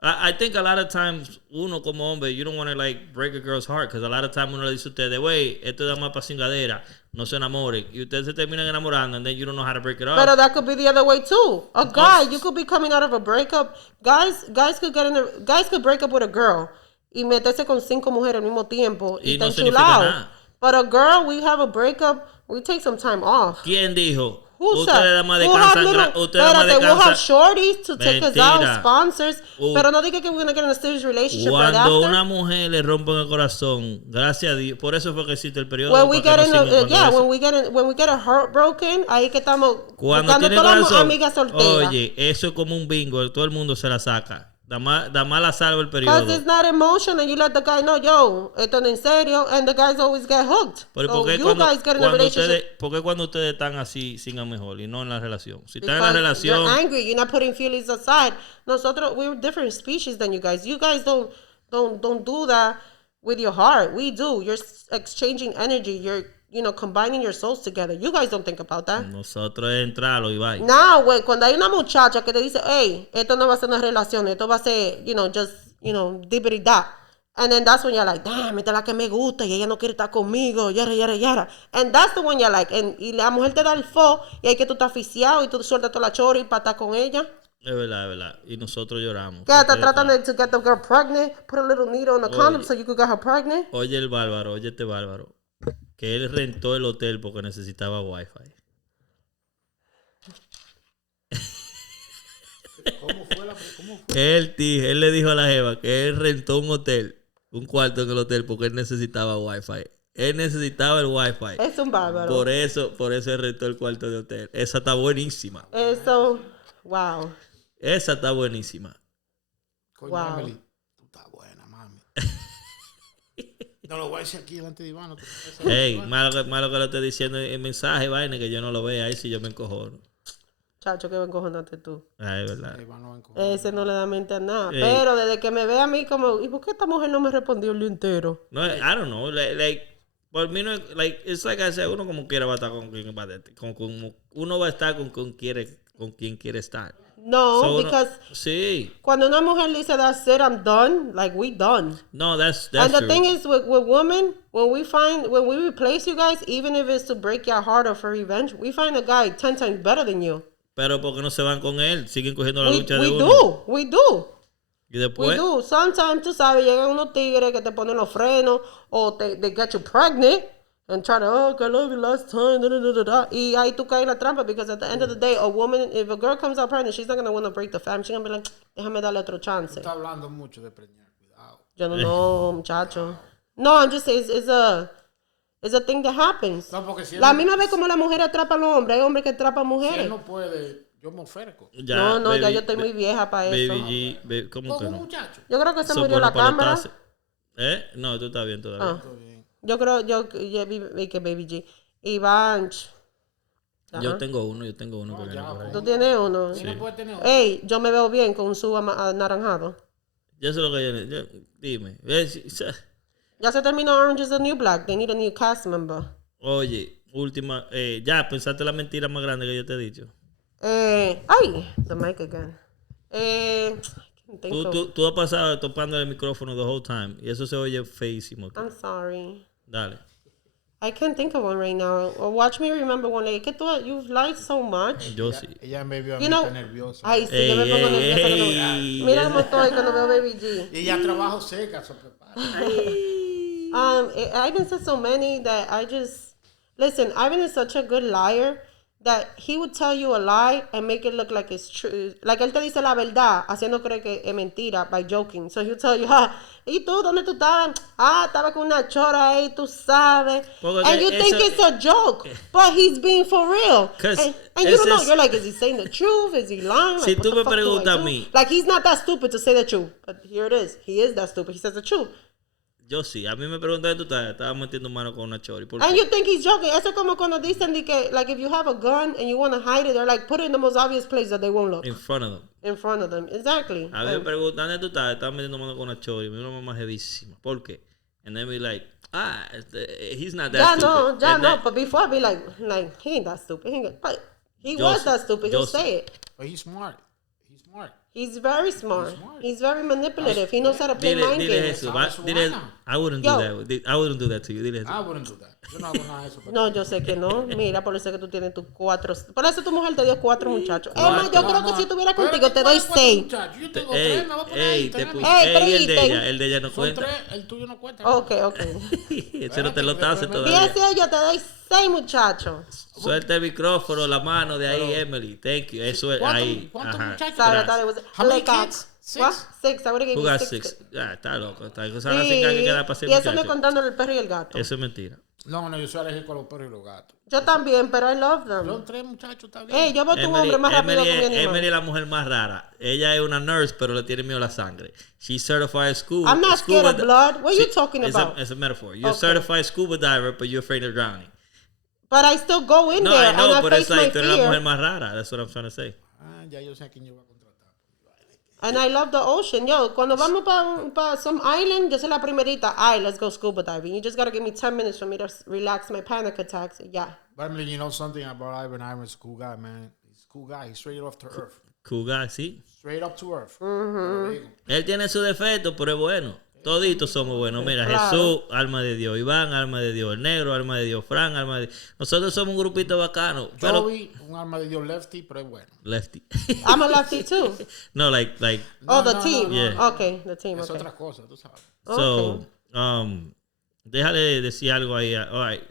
I think a lot of times uno como hombre, you don't want to like break a girl's heart, because a lot of times uno le dice a ustedes, güey, esto es más para cingadera, no se enamoren, y ustedes se terminan enamorando, and then you don't know how to break it off. But that could be the other way too. A guy, you could be coming out of a breakup. Guys could break up with a girl y meterse con 5 mujeres al mismo tiempo y no está significa enchulado. nada. But a girl, we have a breakup, we take some time off. ¿Quién dijo? Who said? Ustedes damas descansan. We'll have shorties to take us out, Mentira. sponsors. Pero no diga que we're going to get in a serious relationship right after. Cuando una mujer le rompen el corazón, gracias a Dios, por eso fue que existe el periodo. When we get a heartbroken, ahí que estamos cuando buscando todas las amigas solteras. Oye, eso es como un bingo, todo el mundo se la saca. Da más la salva el periodo. Because it's not emotion, and you let the guy know, yo, esto no es en serio, and the guys always get hooked. Pero so you guys get in a relationship. ¿Por qué cuando ustedes están así sin a mejor y no en la relación? Si están en la relación, you're angry, you're not putting feelings aside. Nosotros, we're different species than you guys. You guys don't do that with your heart. We do. You're exchanging energy. You're combining your souls together. You guys don't think about that. Nosotros entrarlo y bye. No, güey, cuando hay una muchacha que te dice, hey, esto no va a ser una relación, esto va a ser, dippity da. And then that's when you're like, damn, esta es la que me gusta y ella no quiere estar conmigo, yara, yara, yara. And that's the one you're like, y la mujer te da el fo y hay que tú estás aficiado y tú sueltas toda la chori para estar con ella. Es verdad. Y nosotros lloramos. Que está tratando de get the girl pregnant, put a little needle on the condom so you could get her pregnant. Oye este bárbaro. Que él rentó el hotel porque necesitaba wifi. ¿Cómo fue? Él le dijo a la jeva que él rentó un cuarto en el hotel porque él necesitaba wifi. Él necesitaba el wifi. Es un bárbaro. Por eso él rentó el cuarto de hotel. Esa está buenísima. Eso, wow. Esa está buenísima. Coño, wow. Emely, tú estás buena, mami. No lo voy a decir aquí delante de Iván. Ey, malo que lo esté diciendo en mensaje, vaina, que yo no lo vea. Ahí sí yo me encojono. Chacho, que va a encojonarte tú. Ay, es verdad. Ese no le da mente a nada. Ey. Pero desde que me ve a mí como, ¿y por qué esta mujer no me respondió el día entero? No, I don't know. Por mí no es, it's like I said, uno como quiera va a estar con quien va a estar. Uno va a estar con quien quiere estar. No, because sí. Cuando una mujer dice that's it, I'm done, like we done. No, that's and the true. thing is with women, when we replace you guys, even if it's to break your heart or for revenge, we find a guy 10 times better than you. Pero porque no se van con él, siguen cogiendo la lucha de uno. We do. Y después. We do. Sometimes, tú sabes, llegan unos tigres que te ponen los frenos o they get you pregnant. And try to, I love you last time, da, da, da, da. Y ahí tú caes en la trampa, because at the end of the day, if a girl comes out pregnant, she's not going to want to break the family. She's going to be like, déjame darle otro chance. Está hablando mucho de preñar, cuidado. Yo no know, muchacho. No, I'm just saying, it's a thing that happens. No, porque si la misma vez como la mujer atrapa a los hombres, hay hombres que atrapan mujeres. Si él no puede, yo me ofrezco. Ya, no, ya yo estoy muy vieja para eso. Baby G, ¿cómo que no? Muchacho? Yo creo que se murió la cámara. No, tú estás bien todavía. Yo creo, que Baby G. Iván. Yo tengo uno que viene por ahí. ¿Tú tienes uno? Sí. Ey, yo me veo bien con un sub anaranjado. Yo sé lo que yo dime. Ya se terminó Orange is the New Black. They need a new cast member. Oye, última. Ya, pensaste la mentira más grande que yo te he dicho. Ay, the mic again. Tú has pasado topando el micrófono the whole time y eso se oye feísimo. I'm sorry. Dale. I can't think of one right now. Or watch me remember one. Like, you've lied so much. Yo sí. Ella me vio a mí You know, tan nerviosa. ay, sí, yo me pongo nerviosa. Mira cómo estoy cuando veo Baby G. Y ella trabajo seca, so prepara. Ivan said so many that I just... Listen, Ivan is such a good liar that he would tell you a lie and make it look like it's true. Like, él te dice la verdad, haciendo creer que es mentira, by joking. So he'll tell you, ¿y tú? ¿Dónde tú estabas? Estaba con una chora ahí, tú sabes. And you think it's a joke, but he's being for real. And you don't know. You're like, is he saying the truth? Is he lying? Si like, tú me preguntas a mí. Like, he's not that stupid to say the truth. But here it is. He is that stupid. He says the truth. Yo sí. A mí me preguntan, tú estabas metiendo mano con una chori. And you think he's joking. Eso como cuando dicen de que, like, if you have a gun and you want to hide it, they're like, put it in the most obvious place that they won't look. In front of them. In front of them. Exactly. A mí me preguntan, ¿dónde tú estabas metiendo mano con una chori? Mi mamá más jevísima. ¿Por qué? And then be like, he's not that stupid. No. But before I'd be like, he ain't that stupid. But he was that stupid. He'll say it. But he's smart. He's very smart. He's very manipulative. He knows how to play mind games. I wouldn't do that. I wouldn't do that to you. Dile eso. I wouldn't do that. Yo no hago nada de eso. No, yo sé que no. Mira, por eso que tú tienes tus 4. Por eso tu mujer te dio 4 muchachos. Emma, yo creo que si estuviera contigo te doy 6. Yo tengo 3, me voy a poner ahí. El de ella no cuenta. 3, el tuyo no cuenta. Ok. Ese no te lo tace todavía. 10 yo te doy 6 muchachos. Suelta el micrófono, la mano de ahí, Emily. Thank you. Eso es ahí. ¿Cuántos muchachos? Sorry, I thought it was How many kids? 6? What? 6. I would have given you 6. Está loco. Esa es la que queda para ser y eso no es contando el perro y el gato. Eso es mentira. No, yo soy alérgico a los perros y los gatos. Yo también, pero I love them. Son 3 muchachos también. Yo voto un hombre más rápido que mi animal. Emily es la mujer más rara. Ella es una nurse, pero le tiene miedo a la sangre. She's certified scuba. I'm not scared of blood. What are you talking about? It's a metaphor. You're certified scuba diver, but you're afraid of drowning. But I still go in there I know, and I face my fear. Tú eres la mujer más rara. That's what I'm trying to say. Ya yo sé a quién yo voy a contratar. And I love the ocean. Yo, cuando vamos para some island, yo soy la primerita. Let's go scuba diving. You just gotta give me 10 minutes for me to relax my panic attacks. Yeah. But Emily, you know something about Ivan? Ivan's a cool guy, man. He's a cool guy. He's straight off to earth. Cool guy, sí. Straight up to earth. Él tiene su defecto, pero es bueno. Toditos somos buenos. Mira, claro. Jesús, alma de Dios. Iván, alma de Dios. El negro, alma de Dios. Frank, alma de Dios. Nosotros somos un grupito bacano. Joey, un alma de Dios lefty, pero es bueno. Lefty. I'm a lefty too. No, like. The team. Yeah. Okay, the team. Es okay. otra cosa, tú sabes. So, déjale decir algo ahí. All right.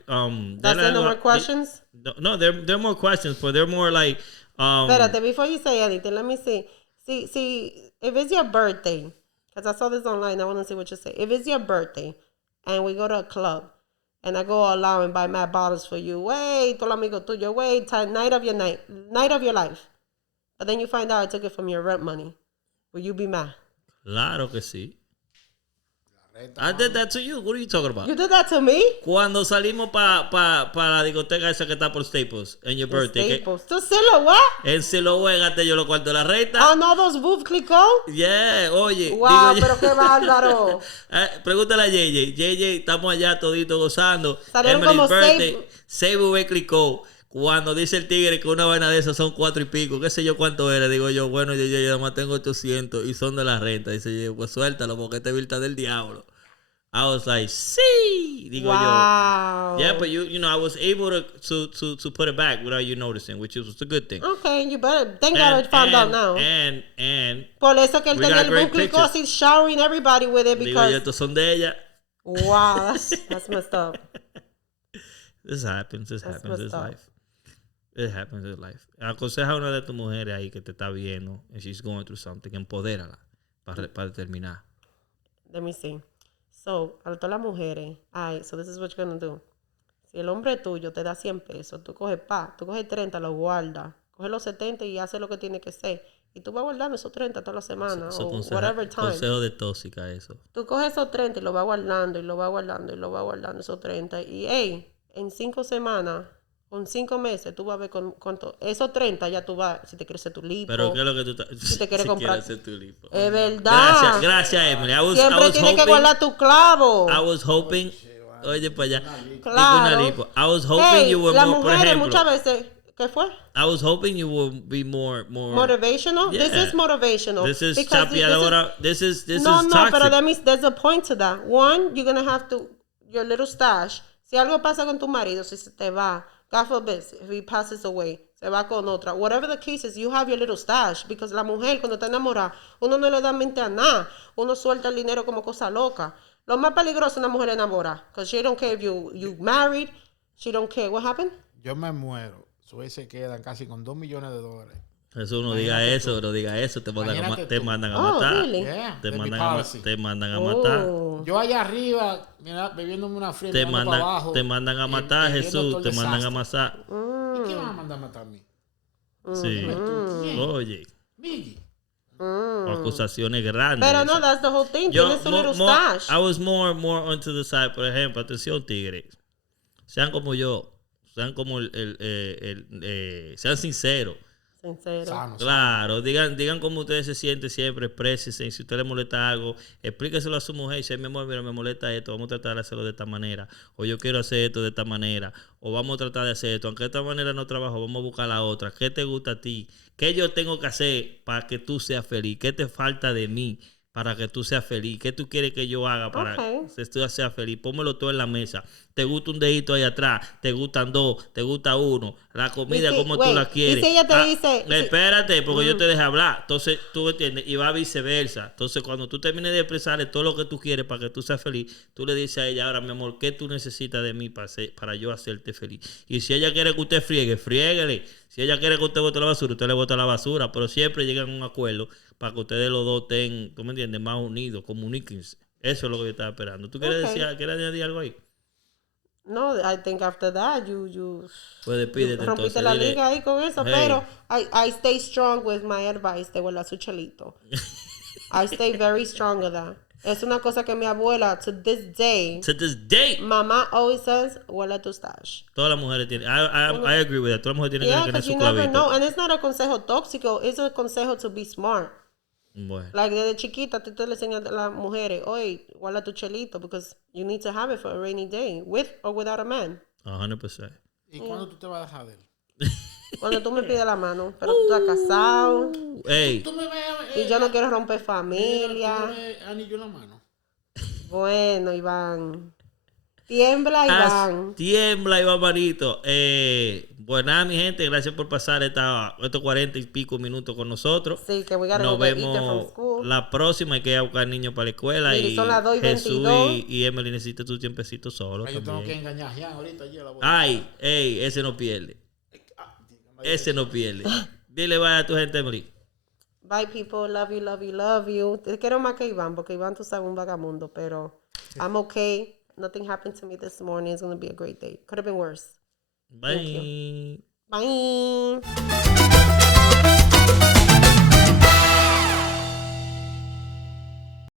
That's no more questions? No, there are more questions, but they're more like. Espérate, before you say anything, let me see. See, if it's your birthday. Because I saw this online, I want to see what you say. If it's your birthday and we go to a club and I go all out and buy mad bottles for you, wait, todo amigo tuyo, wait, night of your life. But then you find out I took it from your rent money. Will you be mad? Claro que sí. I did that to you. What are you talking about? You did that to me? Cuando salimos para la discoteca esa que está por Staples en your birthday. Staples. ¿Tú sí lo what? En Siloé gasté yo los cuartos de la renta. Oh, no, those Veuve Clicquot? Yeah, oye. Wow, pero qué bárbaro. Pregúntale a JJ. JJ, estamos allá toditos gozando. Salieron como birthday. Veuve Clicquot. Cuando dice el tigre que una vaina de esas son 4 y pico, qué sé yo cuánto era, digo yo, bueno, yo nada más tengo 800 y son de la renta. Dice yo, pues suéltalo porque este virta del diablo. I was like, sí, digo wow. yo. Yeah, but you know, I was able to put it back without you noticing, which was a good thing. Okay, you better. Thank God I found out now. And por eso que él tenía el Veuve Clicquot, he's showering everybody with it because. Digo yo, estos son de ella. Wow, that's messed up. This happens in life. It happens in life. Aconseja a una de tus mujeres ahí que te está viendo and she's going through something. Empodérala para terminar. Let me see. So, a todas las mujeres, so this is what you're going to do. Si el hombre tuyo te da 100 pesos, tú coges 30, lo guardas. Coges los 70 y haces lo que tiene que ser. Y tú vas guardando esos 30 toda la semana o whatever time. Consejo de tóxica eso. Tú coges esos 30 y lo vas guardando y lo vas guardando y lo vas guardando esos 30. Y, en 5 semanas... Con 5 meses tú vas a ver cuánto. Esos 30 ya tú vas, si te quieres hacer tu lipo. Pero ¿qué es lo que tú estás? Si te quieres comprar. Hacer tu lipo. Es verdad. Gracias, Emily. Siempre tienes que guardar tu clavo. I was hoping. Oye, para allá. Claro. Lipo. I was hoping you were more, por ejemplo. Muchas veces. ¿Qué fue? I was hoping you would be more motivational. Yeah. This is motivational. This is chapeadora. This is no, toxic. But there's a point to that. One, you're gonna have to your little stash. Si algo pasa con tu marido, si se te va, God forbid, if he passes away, se va con otra. Whatever the case is, you have your little stash. Because la mujer, cuando está enamorada, uno no le da mente a nada. Uno suelta el dinero como cosa loca. Lo más peligroso es una mujer enamorada. Because she don't care if you married. She don't care. What happened? Yo me muero. Suez se quedan casi con $2 millones. Eso no diga eso, no diga eso. Te mandan a matar. Really? Yeah, Te mandan a matar. Yo allá arriba, mira, bebiéndome una fría, Te para abajo, mandan a matar, Jesús. Te mandan a matar. ¿Y quién va a mandar a matar a mí? Sí. Oye. Miggy. Acusaciones grandes. Pero no, that's the whole thing. Tienes un little stash. I was more onto the side. Por ejemplo, atención, tigres. Sean como yo. Sean como sean sinceros. Sincero. Claro, digan cómo ustedes se sienten siempre, exprésense. Y si a usted le molesta algo, explíqueselo a su mujer. Si mi amor, mira, me molesta esto, vamos a tratar de hacerlo de esta manera. O yo quiero hacer esto de esta manera. O vamos a tratar de hacer esto. Aunque de esta manera no trabajo, vamos a buscar la otra. ¿Qué te gusta a ti? ¿Qué yo tengo que hacer para que tú seas feliz? ¿Qué te falta de mí para que tú seas feliz? ¿Qué tú quieres que yo haga para que tú seas feliz? Pónmelo todo en la mesa. ¿Te gusta un dedito ahí atrás? ¿Te gustan dos? ¿Te gusta uno? La comida, como tú la quieres. Y si ella te dice... Espérate, porque yo te dejé hablar. Entonces, tú entiendes, y va viceversa. Entonces, cuando tú termines de expresarle todo lo que tú quieres para que tú seas feliz, tú le dices a ella, ahora, mi amor, ¿qué tú necesitas de mí para yo hacerte feliz? Y si ella quiere que usted friegue, friéguele. Si ella quiere que usted bote la basura, usted le bota la basura. Pero siempre llegan a un acuerdo para que ustedes los dos estén, ¿tú me entiendes?, más unidos, comuníquense. Eso es lo que yo estaba esperando. ¿Tú quieres añadir algo ahí? No, I think after that you pues despídete, rompiste entonces, la liga ahí con eso, hey. pero I stay strong with my advice de huela su chelito. I stay very strong with that. Es una cosa que mi abuela, to this day, mamá always says, huela tu stash. Todas las mujeres tienen, I agree with that. Todas las mujeres tienen que tener su clavito. Yeah, because you never know, and it's not a consejo tóxico, it's a consejo to be smart. Bueno. Like desde chiquita, tú le enseñas a las mujeres, oye, guarda tu chelito, because you need to have it for a rainy day, with or without a man. 100%. ¿Y cuándo tú te vas a dejar de él? Cuando tú me pides la mano, pero tú estás casado. Ey. Tú me ves, Y yo no quiero romper familia. ¿Tú me ves anillo en la mano? Bueno, Iván. Tiembla, Iván. Tiembla, Iván Manito. Pues nada, mi gente, gracias por pasar estos 40 y pico minutos con nosotros. Sí, que we gotta nos go get Ethen from vemos school. la próxima. Hay que ir a buscar niños para la escuela. Mira, y son las 2:22. Jesús y Emely necesitan tu tiempecito solo. Yo tengo que también. engañar ya ahorita. Ay, ese no pierde. Ese no pierde. Dile bye a tu gente, Emely. Bye, people. Love you, love you, love you. Te quiero más que Iván, porque Iván tú sabes un vagamundo, pero I'm okay. Nothing happened to me this morning. It's going to be a great day. Could have been worse. Bye. Bye.